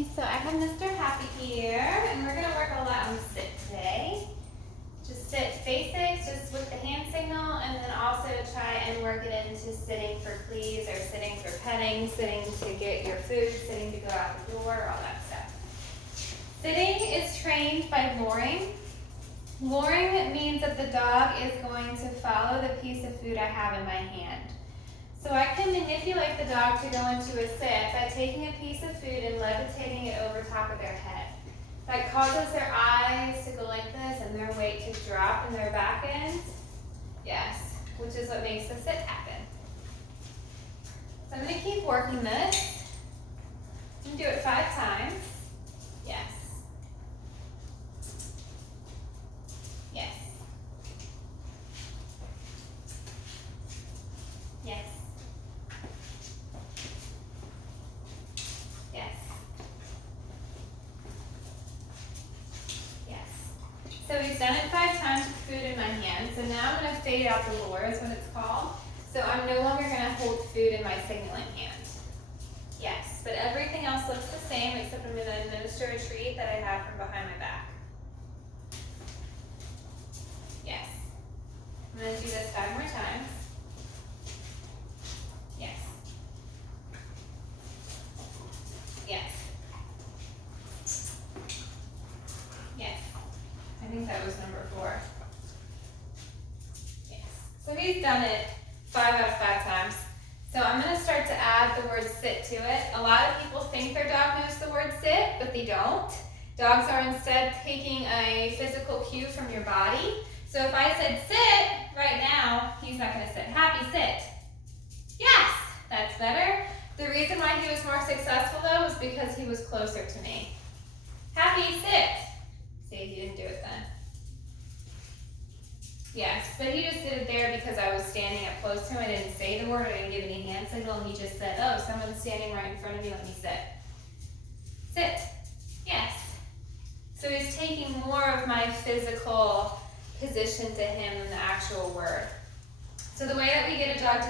Okay, so I have Mr. Happy here, and we're gonna work a lot on sit today. Just sit basics, just with the hand signal, and then also try and work it into sitting for please, or sitting for petting, sitting to get your food, sitting to go out the door, all that stuff. Sitting is trained by luring. Luring means that the dog is going to follow the piece of food I have in my hand. So I can manipulate the dog to go into a sit by taking a piece of food and levitating it over top of their head. That causes their eyes to go like this and their weight to drop in their back end. Yes, which is what makes the sit happen. So I'm going to keep working this. I'm going to do it 5 times. Yes. Yes. Yes. Yes. Yes. So we've done it 5 times with food in my hand. So now I'm going to fade out the lure is what it's called. So I'm no longer going to hold food in my signaling hand. Yes, but everything else looks the same except I'm going to administer a treat that I have from behind my back. Yes. I'm going to do this 5 more times. Yes. Yes. Yes. I think that was number 4. Yes. So he's done it 5 out of 5 times. So I'm going to start to add the word sit to it. A lot of people think their dog knows the word sit, but they don't. Dogs are instead taking a physical cue from your body. So if I said sit right now, he's not going to sit. Happy, sit. Yes, that's better. The reason why he was more successful though was because he was closer to me. Happy, sit. See, he didn't do it then. Yes, but he just did it there because I was standing up close to him. I didn't say the word, I didn't give any hand signal, and he just said, oh, someone's standing right in front of me, let me sit. Sit. Yes. So he's taking more of my physical position to him than the actual word. So the way that we get a dog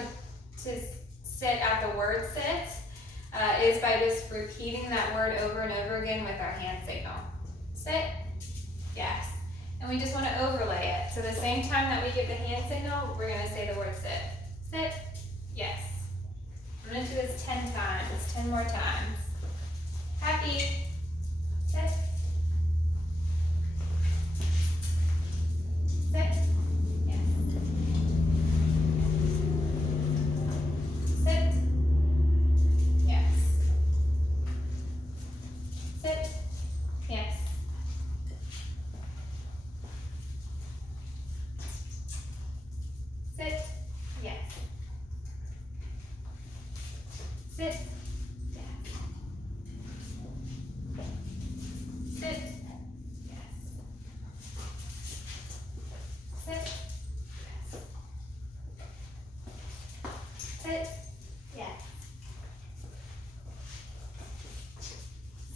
to sit at the word sit is by just repeating that word over and over again with our hand signal. Sit. Yes. And we just want to overlay it. So the same time that we give the hand signal, we're going to say the word sit. Sit. Yes. I'm going to do this 10 times. 10 more times. Happy. Sit. Sit. Yes. Sit. Yes. Sit. Yes. Sit. Yes. Sit. Yes. Sit. Yes. Sit. Yes. Sit. Yes.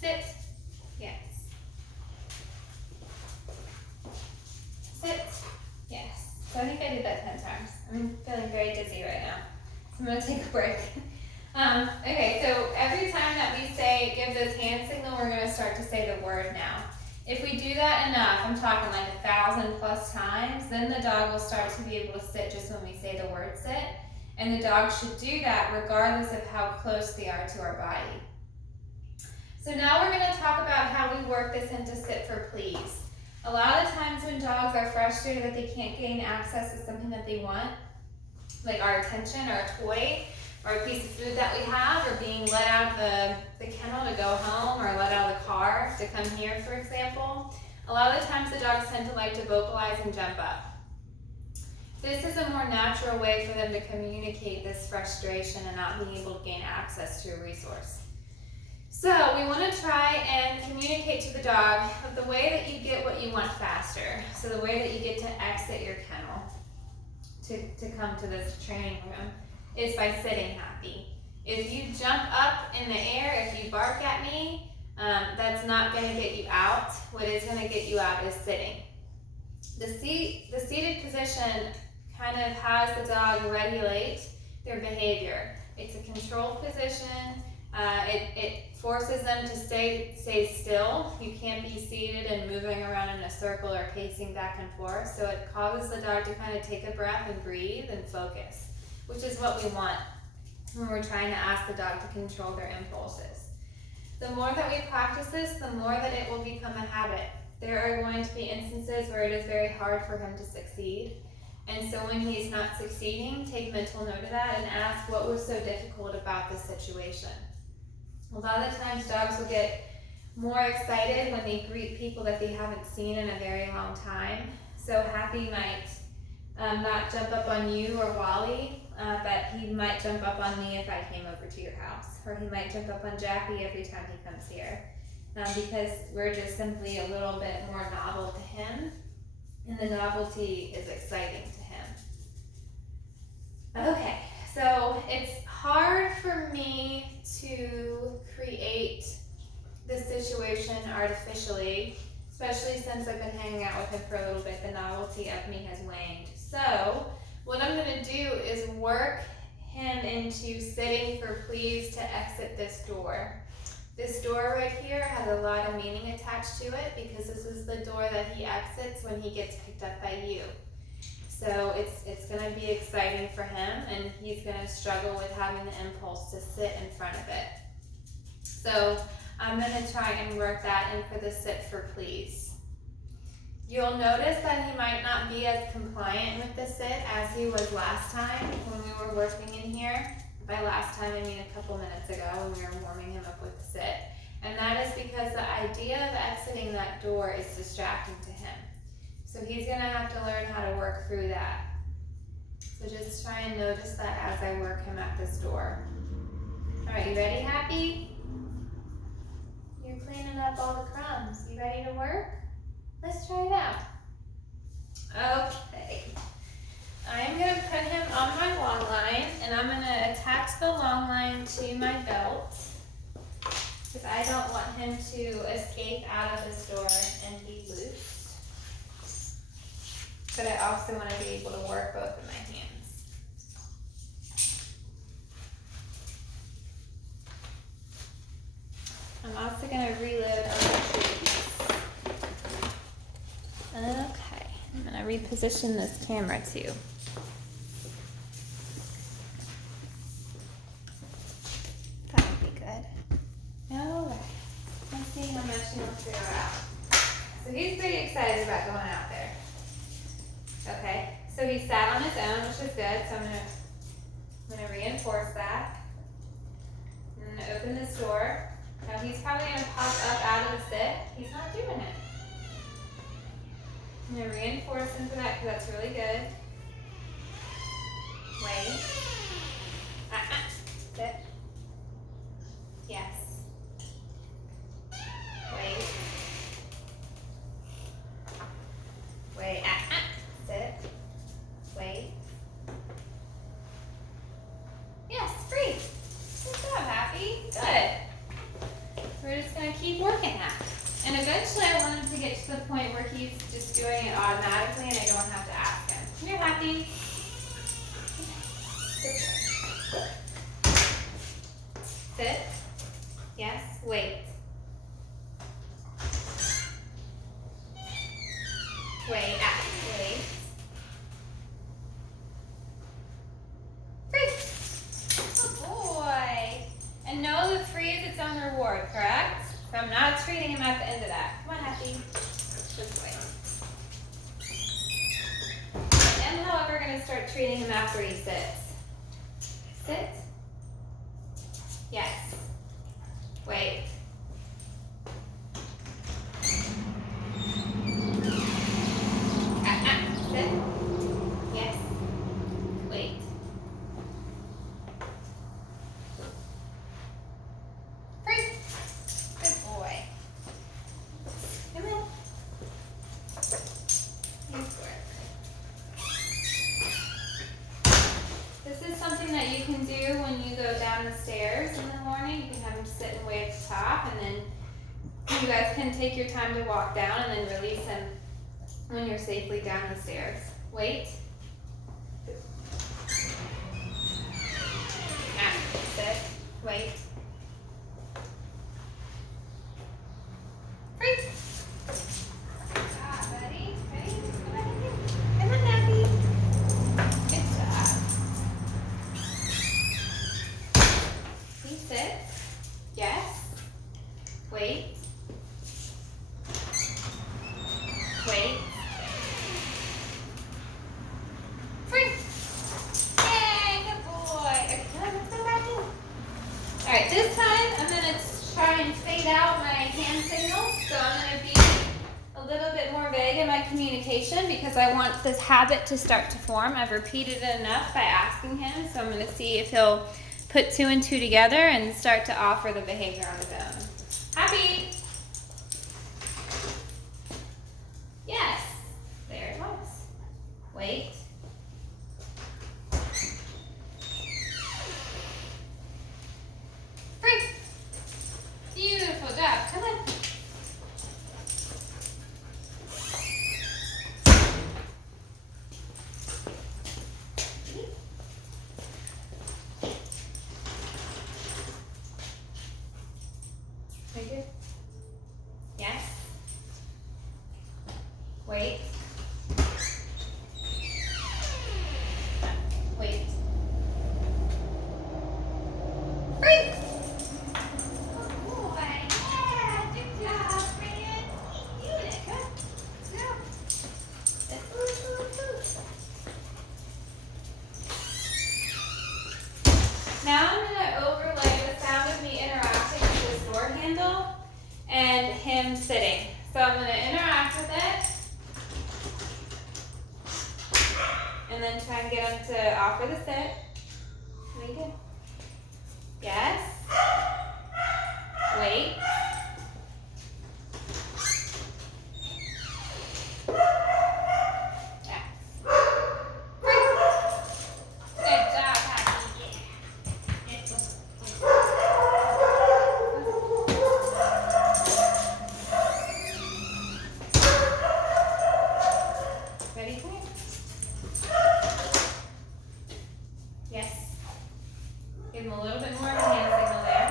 Sit. Yes. Sit. Yes. So I think I did that 10 times. I'm feeling very dizzy right now. So I'm going to take a break. Okay, so every time that we say give this hand signal, we're going to start to say the word now. If we do that enough, I'm talking like 1,000+ times, then the dog will start to be able to sit just when we say the word sit. And the dog should do that regardless of how close they are to our body. So now we're going to talk about how we work this into sit for please. A lot of times when dogs are frustrated that they can't gain access to something that they want, like our attention or a toy or a piece of food that we have, or being let out of the kennel to go home, or let out of the car to come here, for example, a lot of the times the dogs tend to like to vocalize and jump up. This is a more natural way for them to communicate this frustration and not being able to gain access to a resource. So we want to try and communicate to the dog of the way that you get what you want faster. So the way that you get to exit your kennel to come to this training room is by sitting happy. If you jump up in the air, if you bark at me, that's not going to get you out. What is going to get you out is sitting. The seated position kind of has the dog regulate their behavior. It's a controlled position. It forces them to stay still. You can't be seated and moving around in a circle or pacing back and forth. So it causes the dog to kind of take a breath and breathe and focus, which is what we want when we're trying to ask the dog to control their impulses. The more that we practice this, the more that it will become a habit. There are going to be instances where it is very hard for him to succeed. And so when he's not succeeding, take mental note of that and ask what was so difficult about this situation. A lot of times dogs will get more excited when they greet people that they haven't seen in a very long time. So Happy might not jump up on you or Wally, but he might jump up on me if I came over to your house. Or he might jump up on Jackie every time he comes here. Because we're just simply a little bit more novel to him, and the novelty is exciting to him. Okay, so it's hard for me to create this situation artificially, especially since I've been hanging out with him for a little bit. The novelty of me has waned. So what I'm going to do is work him into sitting for please to exit this door. This door right here has a lot of meaning attached to it because this is the door that he exits when he gets picked up by you. So it's going to be exciting for him, and he's going to struggle with having the impulse to sit in front of it. So I'm going to try and work that in for the sit for please. You'll notice that he might not be as compliant with the sit as he was last time when we were working in here. By last time, I mean a couple minutes ago when we were warming him up with the sit. And that is because the idea of exiting that door is distracting to him. So he's going to have to learn how to work through that. So just try and notice that as I work him at this door. All right, you ready, Happy? You're cleaning up all the crumbs. You ready to work? Let's try it out. Okay. I'm going to put him on my long line, and I'm going to attach the long line to my belt because I don't want him to escape out of this door and be loose. But I also want to be able to work both of my hands. I'm also going to reload on the trees. Okay, I'm going to reposition this camera too. That would be good. Alright, let's see how much he'll throw out. So he's pretty excited about going out there. Okay, so he sat on his own, which is good, so I'm going to reinforce that. I'm going to open this door. Now he's probably going to pop up out of the sit. He's not doing it. I'm going to reinforce him for that because that's really good. Wait. Sit. Yes. Wait. Wait. Sit. Wait. Yes, free. Good job, Happy. Good. So we're just going to keep working that. And eventually I want him to get to the point where he's just doing it automatically and I don't have to ask him. Come here, Happy. Sit. Yes. Wait. Wait. Wait. Free. Good boy. And know that free is its own reward, correct? So I'm not treating him at the end of that. Come on, Happy. This way. I am, however, going to start treating him after he sits. Sit. Yes. Wait. Sit. Yes. Wait. Free. Good boy. Come in. Nice work. This is something that you can do when you go down the stairs in the morning. You can have him sit and wait at the top, and then you guys can take your time to walk down and then release him when you're safely down the stairs. Wait. Sit. Wait. Wait. Wait. Free. Yay, good boy. Okay, let's go back in. All right, this time I'm gonna try and fade out my hand signals. So I'm gonna be a little bit more vague in my communication because I want this habit to start to form. I've repeated it enough by asking him, so I'm gonna see if he'll put 2 and 2 together and start to offer the behavior on his own. Happy? Yes. There it was. Wait. Free. Beautiful job. Come on. Very good. Yes. Wait. Wait. Free. Good boy. Yeah, good job, Fran. You did it. Good. Go. Now I'm going to overlay the sound of me interacting with this door handle and him sitting. So I'm going to interact with it and then try and get him to offer the sit. Very good. Yes. Wait. Ready? Yes. Give him a little bit more of a hand signal there.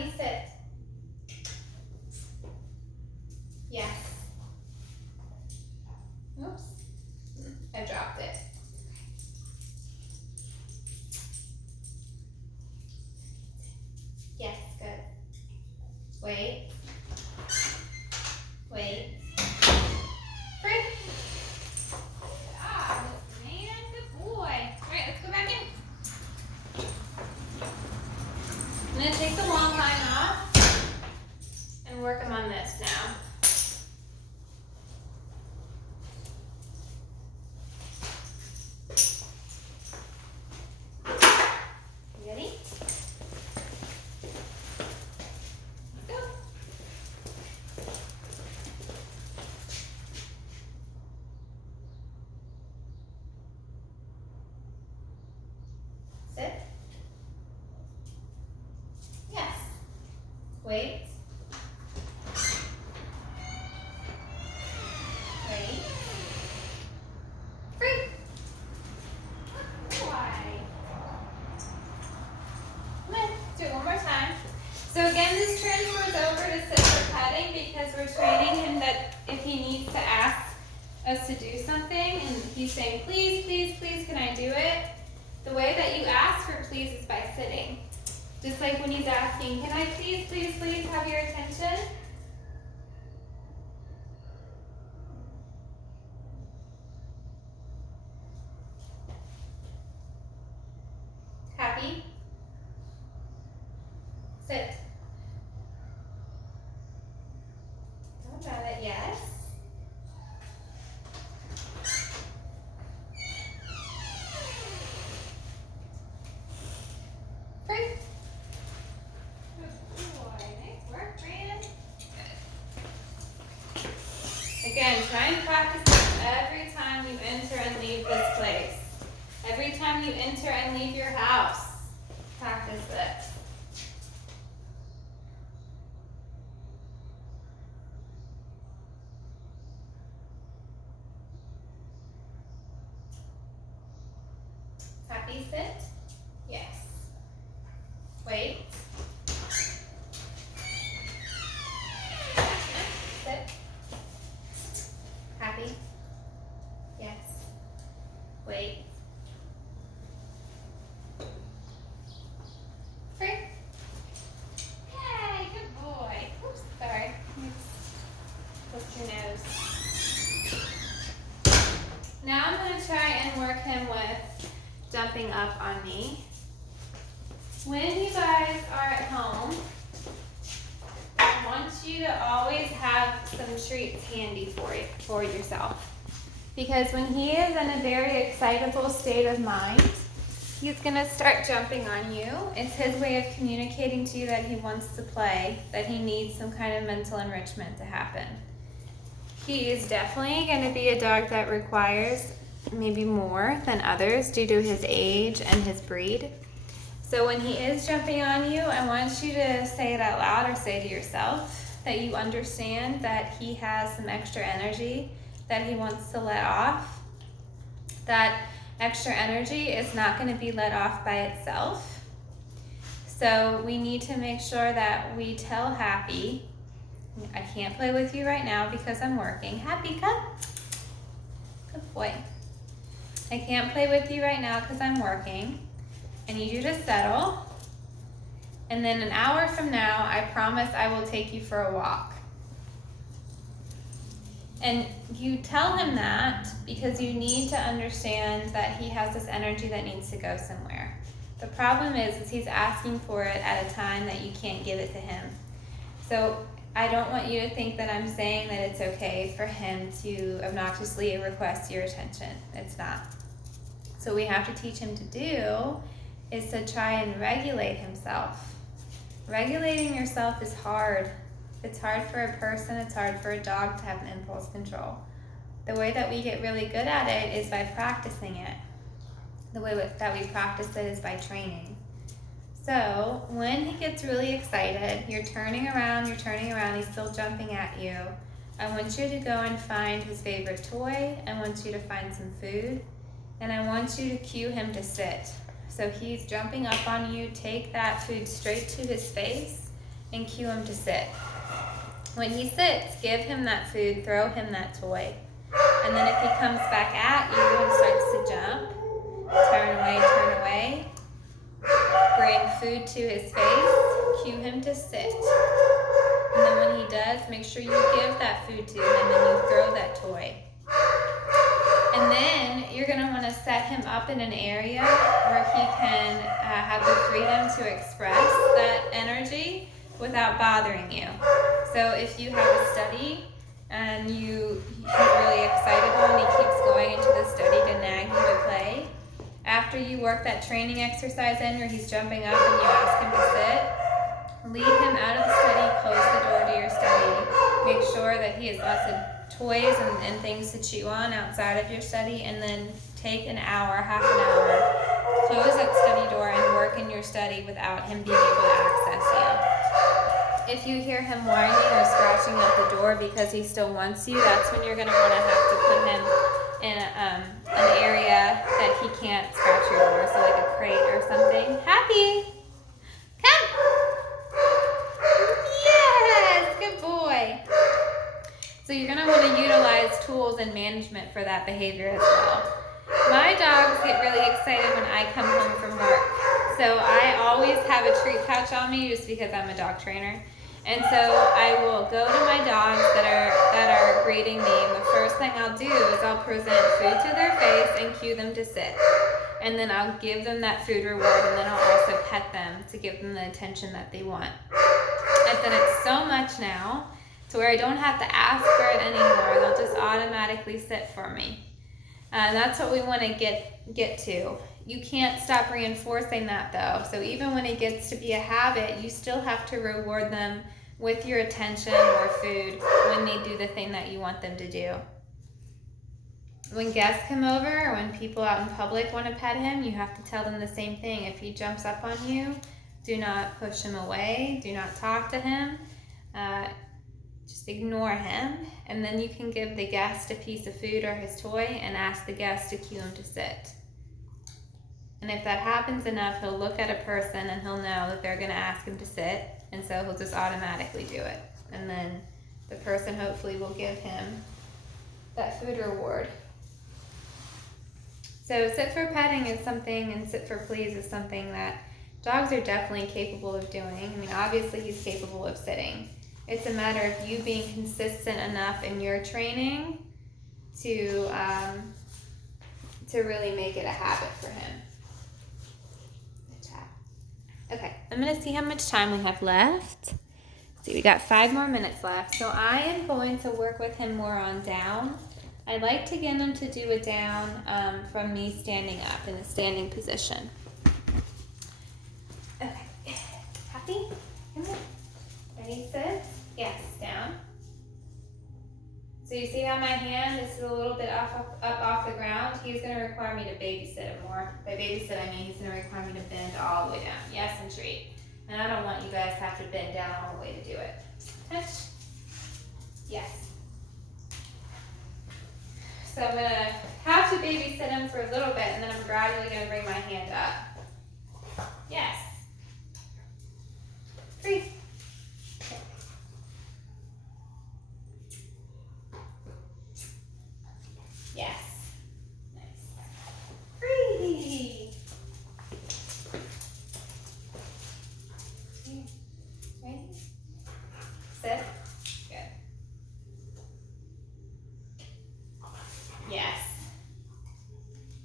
Happy, sit. Yes. Oops. I dropped it. Yes, good. Wait. Wait. Free. Ah, man, good boy. All right, let's go back in. I'm gonna take the long line off and work him on this now. Ready? Go. Sit. Yes. Wait. Wait. Free. Why? Come on, do it one more time. So again, this transfers over to sit for petting because we're training him that if he needs to ask us to do something and he's saying, please, please, please, can I do it? The way that you ask for please is by sitting. Just like when he's asking, can I please, please, please have your attention? Happy? Sit. How about it? Yes. Free. Good boy. Nice work, Brandon. Again, try and practice this every time you enter and leave this place. Every time you enter and leave your house, practice this. Happy, sit. Yes. Wait. Sit. Happy. Yes. Wait. Free. Hey, good boy. Oops, sorry. Lift your nose. Now I'm going to try and work him with jumping up on me. When you guys are at home, I want you to always have some treats handy for yourself. Because when he is in a very excitable state of mind, he's gonna start jumping on you. It's his way of communicating to you that he wants to play, that he needs some kind of mental enrichment to happen. He is definitely gonna be a dog that requires maybe more than others due to his age and his breed. So when he is jumping on you, I want you to say it out loud or say to yourself that you understand that he has some extra energy that he wants to let off. That extra energy is not going to be let off by itself. So we need to make sure that we tell Happy, I can't play with you right now because I'm working. Happy, come. Good boy. I can't play with you right now because I'm working. I need you to settle. And then an hour from now, I promise I will take you for a walk. And you tell him that because you need to understand that he has this energy that needs to go somewhere. The problem is he's asking for it at a time that you can't give it to him. So I don't want you to think that I'm saying that it's okay for him to obnoxiously request your attention. It's not. So what we have to teach him to do is to try and regulate himself. Regulating yourself is hard. It's hard for a person, it's hard for a dog to have impulse control. The way that we get really good at it is by practicing it. The way that we practice it is by training. So when he gets really excited, you're turning around, he's still jumping at you. I want you to go and find his favorite toy. I want you to find some food. And I want you to cue him to sit. So he's jumping up on you, take that food straight to his face and cue him to sit. When he sits, give him that food, throw him that toy. And then if he comes back at you and starts to jump, turn away, bring food to his face, cue him to sit. And then when he does, make sure you give that food to him and then you throw that toy. And then you're going to want to set him up in an area where he can have the freedom to express that energy without bothering you. So if you have a study and he's really excitable and he keeps going into the study to nag you to play, after you work that training exercise in where he's jumping up and you ask him to sit, lead him out of the study, close the door to your study, make sure that he has lots of toys and things to chew on outside of your study, and then take an hour, half an hour, close that study door and work in your study without him being able to access you. If you hear him whining or scratching at the door because he still wants you, that's when you're going to want to have to put him in an area that he can't scratch your door, so like a crate or something. Happy! Come! Yes! Good boy! So you're going to want to utilize tools and management for that behavior as well. My dogs get really excited when I come home from work. So I always have a treat pouch on me just because I'm a dog trainer. And so I will go to my dogs that are greeting me, and the first thing I'll do is I'll present food to their face and cue them to sit. And then I'll give them that food reward, and then I'll also pet them to give them the attention that they want. I've done it so much now to where I don't have to ask for it anymore. They'll just automatically sit for me. That's what we want to get to. You can't stop reinforcing that though. So even when it gets to be a habit, you still have to reward them with your attention or food when they do the thing that you want them to do. When guests come over or when people out in public want to pet him, you have to tell them the same thing. If he jumps up on you, do not push him away. Do not talk to him. Just ignore him. And then you can give the guest a piece of food or his toy and ask the guest to cue him to sit. And if that happens enough, he'll look at a person and he'll know that they're going to ask him to sit. And so he'll just automatically do it. And then the person hopefully will give him that food reward. So sit for petting is something, and sit for please is something that dogs are definitely capable of doing. I mean, obviously he's capable of sitting. It's a matter of you being consistent enough in your training to really make it a habit for him. Okay, I'm going to see how much time we have left. Let's see, we got 5 more minutes left. So I am going to work with him more on down. I like to get him to do a down from me standing up in a standing position. Okay, happy? Come here. Ready, sit? Yes, down. So you see how my hand is a little bit up off the ground? He's going to require me to babysit him more. By babysit, I mean he's going to require me to bend all the way down. Yes, and treat. And I don't want you guys to have to bend down all the way to do it. Touch. Yes. So I'm going to have to babysit him for a little bit, and then I'm gradually going to bring my hand up. Yes. Breathe. Yes. Nice. Breathe. Ready? Sit. Good. Yes.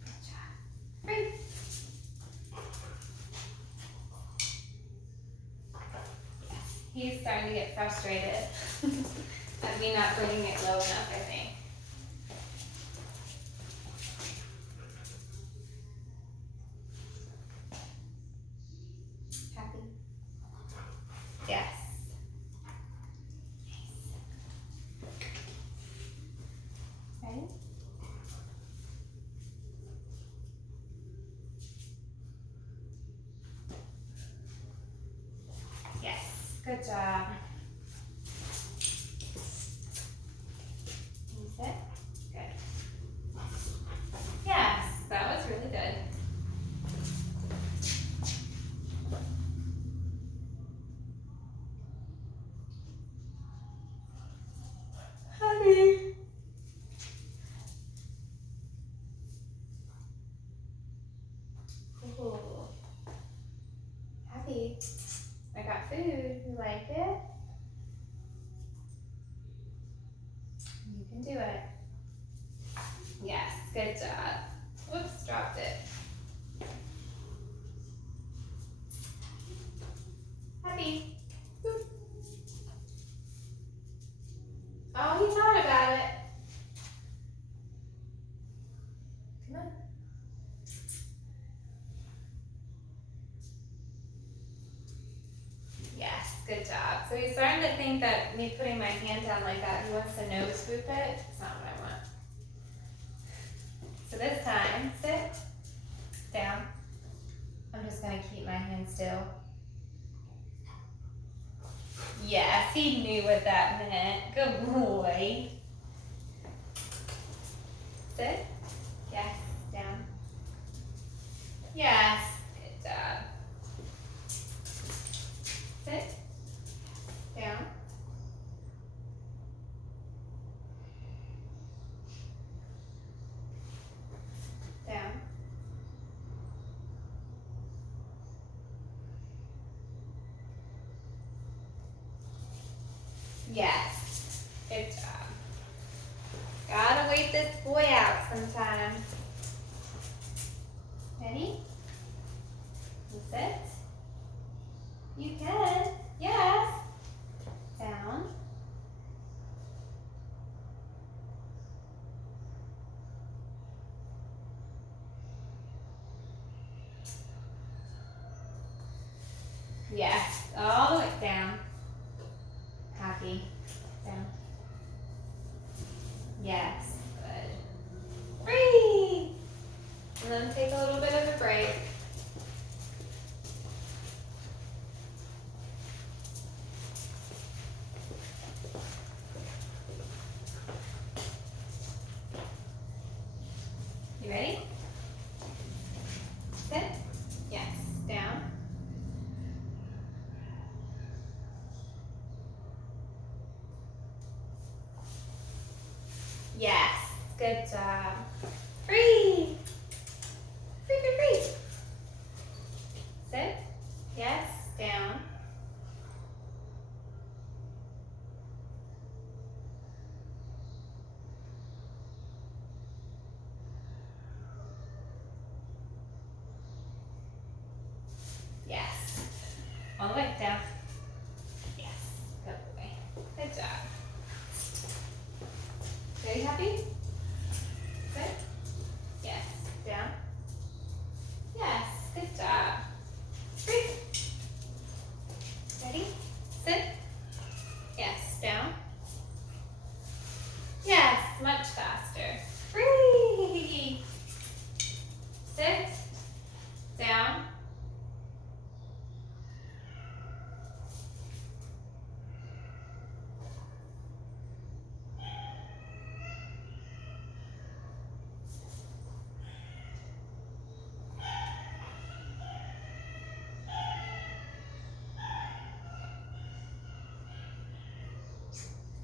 Good job. Breathe. Yes. He's starting to get frustrated at me not bringing it low enough, I think. Yes. Ready? Yes. Good job. Can you sit? Good. Yes, that was really good. food. You like it? You can do it. Yes, good job. Whoops, dropped it. Happy. Boop. Oh, he thought about it. Come on. Yes, good job. So he's starting to think that me putting my hand down like that, he wants to nose swoop it. It's not what I want. So this time, sit down. I'm just gonna keep my hand still. Yes, he knew what that meant. Good boy. Sit. Yes, down. Yes, good job. Sit. Down. Down. Yes, good job. Gotta wait this boy out sometime. Ready? You sit. You can. Yes. Down. Yes. All the way down. Happy. Down. Yes. Good. Free. And then take a little bit of a break. You ready? Sit. Yes. Down. Yes. Good job. Free. Free, free, free. Sit. Yes. Down. Yes. All the way down. Yes. Good boy. Good job. Very happy? Sit. Yes. Down. Yes. Good job. Free. Ready? Sit. Yes. Down. Yes. Much faster. Free. Sit. Down.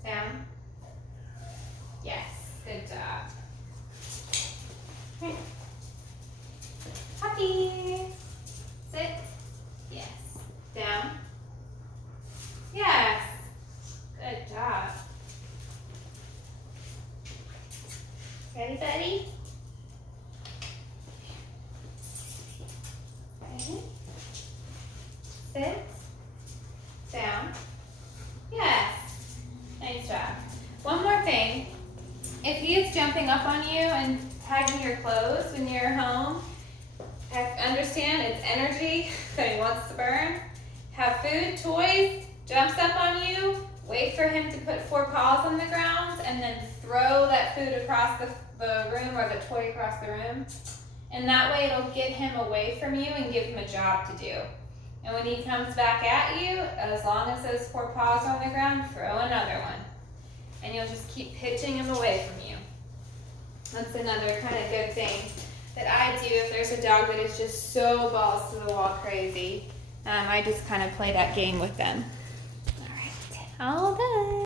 Down. Yes. Good job. Okay. Happy. Sit. Yes. Down. Yes. Good job. Ready, buddy? Ready? Sit. Down. Yes. Nice job. One more thing. If he is jumping up on you and tagging your clothes when you're home, understand it's energy that he wants to burn. Have food, toys, jumps up on you, wait for him to put 4 paws on the ground, and then throw that food across the room or the toy across the room. And that way it'll get him away from you and give him a job to do. And when he comes back at you, as long as those 4 paws are on the ground, throw another one. And you'll just keep pitching him away from you. That's another kind of good thing that I do if there's a dog that is just so balls to the wall crazy. I just kind of play that game with them. All right, all done.